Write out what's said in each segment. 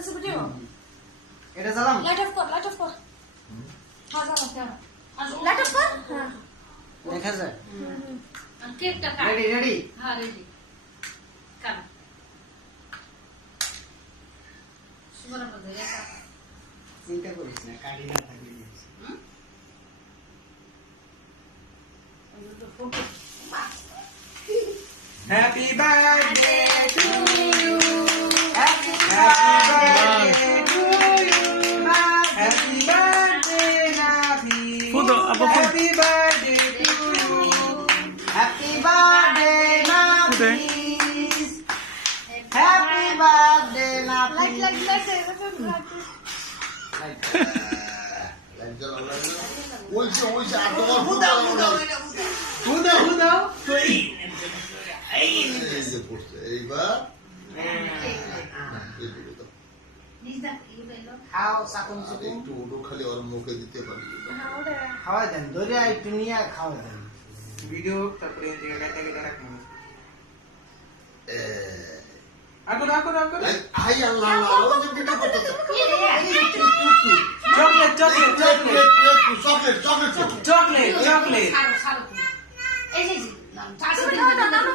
চলতেছে ভিডিও এটা জ্বালাম light off কর হ্যাঁ জ্বালাও কেন লাইট অফ কর হ্যাঁ দেখা যায় কেকটা কাট রেডি হ্যাঁ রেডি কাট সুবহান আল্লাহ চিন্তা করিস না কাটি না থাকলে Happy birthday to you. Happy birthday to you. Happy birthday, Nafi. Happy birthday to you. Happy birthday, Nafi. Happy birthday, Nafi. খালি ওর মুখে দিতে পারি খাওয়া দেন ধরে একটু নিয়ে খাওয়া দেন ভিডিও তারপরে রাখুন I Allah chocolate chocolate chocolate chocolate chocolate chocolate chocolate এই যে তুমি খাওয়া দাও নানু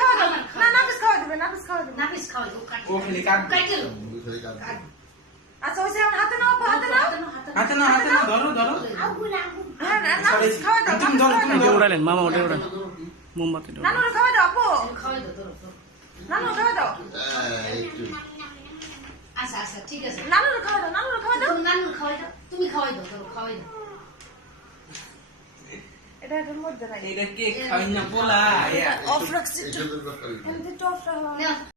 খাওয়া দাও না নাফিস খাওয়া দেবে নাফিস খাওয়া দাও ও খালি কাট আচ্ছা ওই যে হাতে নাও হাতে না ধরো হ্যাঁ না নাফিস খাওয়া দাও তুমি ধরো তুমি ধরো উড়ালেন মামা ওটা উড়ালেন মোমবাতি নানু খাওয়া দাও আপু নানু খাওয়া দাও আচ্ছা ঠিক আছে নানু খাওয়া দাও তুমি খাওয়াই দাও এটা এর মধ্যে নাই এটা কেক খাই না বলা অফ রাখছি এমনি তো অফ রাখো